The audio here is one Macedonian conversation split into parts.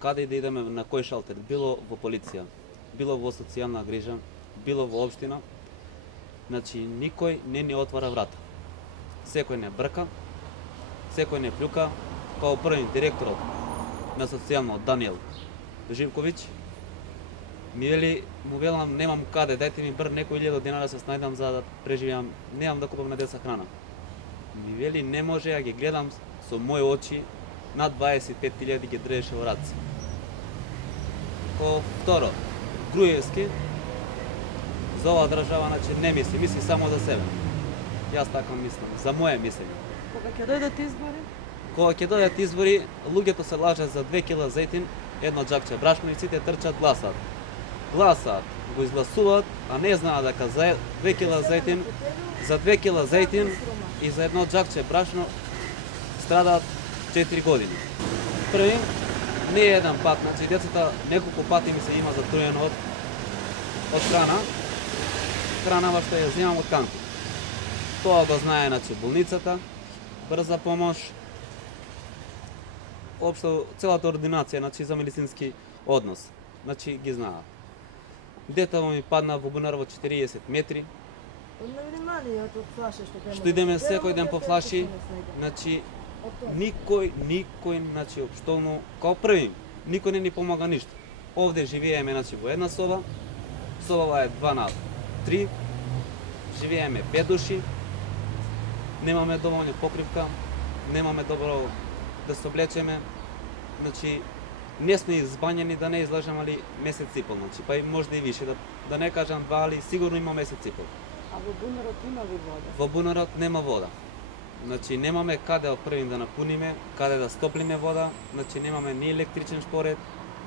каде и да идеме на кој шалтер, било во полиција, било во социјална грижа, било во општина, значи никој не ни отвара врата. Секој не брка, секој не плюка, као први директорот на социјално Даниел Живковиќ ми вели, му велам немам каде, дајте ми бар некој 1000 динара се снајдам за да преживеам, немам да купам на деца храна. Ми вели не може, ја ги гледам со мои очи, над 25.000 ги држеше во раце. Ко второ, Груевски за оваа држава значи не мисли само за себе. Јас така мислам, за моje мислење. Кога ќе дојдат избори? Кога ќе дојдат избори, луѓето се лажат за 2 кила зејтин, едно џакче брашно и сите трчат гласат. Гласат, го изгласуваат, а не знаат дека за 2 кила зејтин, за 2 кила зејтин и за едно џакче брашно страдаат 4 години. Први, не е еден пат, значи децата неколку пати ми се има затруено од хранава што ја земам од канти. Тоа го знае значи болницата, брза помош, општо целата ординација значи за медицински однос. Значи ги знаат. Детето ми падна во бунар во 40 метри. Што идеме секој ден по флаши, значи никој, значи општовно, као први, никој не ни помага ништо. Овде живееме значи во една соба, собава е 2 на 3, живееме 5 души, немаме доволно покривка, немаме добро да се облечеме, значи не сме избањени да не излажам али месец и пол, значи, па и може и више, да не кажам 2, али сигурно има месец и пол. А во бунарот има ли вода? Во бунарот нема вода. Значи немаме каде првим да напуниме, каде да стоплиме вода, значи немаме ни електричен шпоред,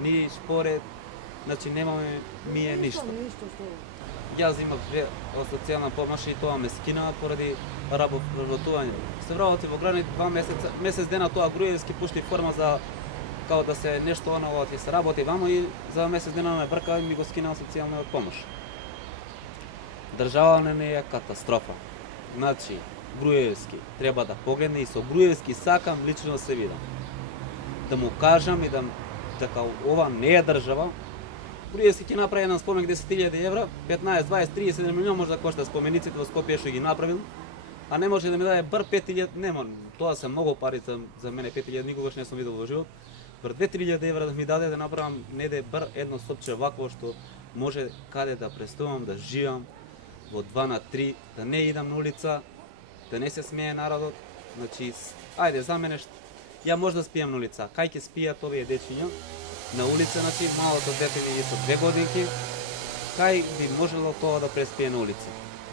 ни шпоред, значи немаме мие ништо. Јас имав социјална помош и тоа ме скинаа поради работување. Се вработи во граници 2 месеца, месец дена тоа Груевски пушти форма за као да се нешто оново ќе се работи вамо и за месец дена ме брка и ми го скинаа социјална помош. Држава не е катастрофа. Значи, Груевски треба да погледне и со Груевски сакам лично да се видам. Да му кажам и дека ова не е држава. Груевски ќе направи еден споменик 10.000 евра, 15, 20, 30 милион може да кошта спомениците во Скопје што ги направил, а не може да ми даде бар 5.000, нема, тоа се многу пари за мене 5.000, никогаш не сум видел во живот. Бар 2-3.000 евра да ми даде да направам неде бар едно сопче вакво што може каде да престувам, да живам во 2 на 3, да не идам на улица, да не се смее народот. Значи, ајде за мене ја може да спијам на улица, кај ќе спијат овие дечиња на улица, значи малото дете ми е со 2 годинки, кај би можело тоа да преспие на улица.